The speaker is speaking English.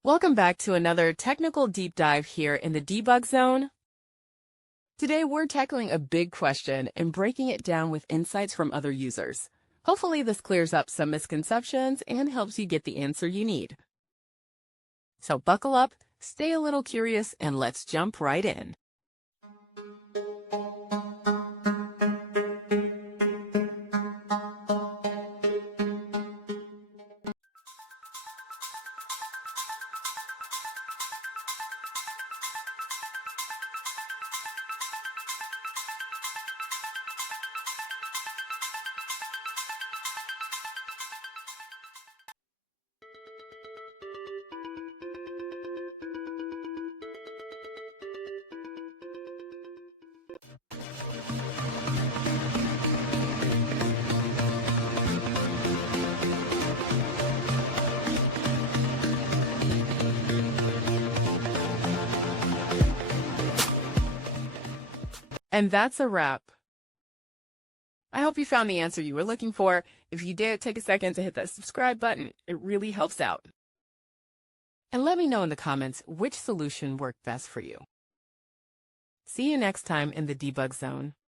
Welcome back to another technical deep dive here in the debug zone. Today we're tackling a big question and breaking it down with insights from other users. Hopefully this clears up some misconceptions and helps you get the answer you need. So buckle up, stay a little curious, and let's jump right in. And that's a wrap. I hope you found the answer you were looking for. If you did, take a second to hit that subscribe button. It really helps out. And let me know in the comments which solution worked best for you. See you next time in the debug zone.